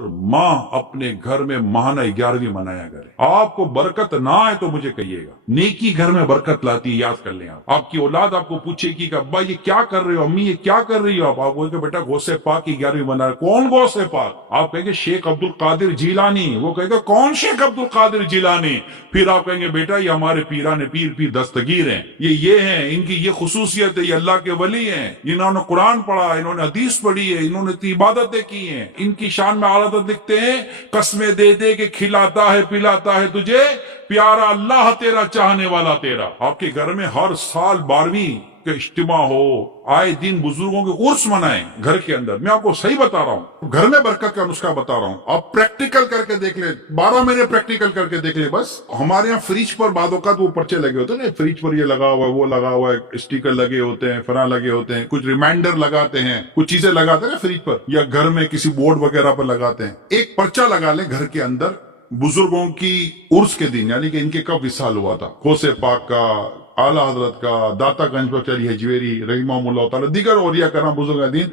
माँ अपने घर में महाना 11वीं मनाया करे। आपको बरकत ना आए तो मुझे कहिएगा, नेकी घर में बरकत लाती है, याद कर लें आप। आपकी औलाद आपको पूछेगी कि अब्बा ये क्या कर रहे हो, अम्मी ये क्या कर रही हो आप बोलेंगे बेटा गौसे पाक की 11वीं मना रहे। कौन गौसे पाक? आप कहेंगे शेख अब्दुल कादिर जिलानी। वो कहेगा कौन शेख अब्दुल कादिर जिलानी? फिर आप कहेंगे बेटा ये हमारे पीराने पीर दस्तगीर हैं, ये हैं, इनकी ये खुसूसियत है, ये अल्लाह के वली हैं, इन्होंने कुरान पढ़ा, इन्होंने हदीस पढ़ी है, इन्होंने इबादतें की हैं। इनकी शान में आदत लिखते हैं, कसमें दे दे के खिलाता है पिलाता है तुझे, प्यारा अल्लाह तेरा चाहने वाला तेरा। आपके घर में हर साल 12वीं के इज्तिमा हो, आए दिन बुजुर्गों के उर्स मनाएं घर के अंदर। मैं आपको सही बता रहा हूं, घर में बरकत का नुस्खा बता रहा हूं, आप प्रैक्टिकल करके देख ले, 12 महीने प्रैक्टिकल करके देख ले। बस हमारे यहाँ फ्रिज पर बादों का वो पर्चे लगे होते हैं ना, फ्रिज पर ये लगा हुआ है, वो लगा हुआ है, स्टिकर लगे होते हैं, फरा लगे होते हैं, कुछ रिमाइंडर लगाते हैं, कुछ चीजें लगाते हैं ना फ्रिज पर, या घर में किसी बोर्ड वगैरह पर लगाते हैं। एक पर्चा लगा ले घर के अंदर, बुजुर्गों की उर्स के दिन, यानी कि इनके कब विसाल हुआ था, गौसे पाक का, आला हजरत का, दाता गंज पर चली हजवेरी रहीमाहुल्लाह तआला, दीगर औलिया करम बुजुर्ग का दिन।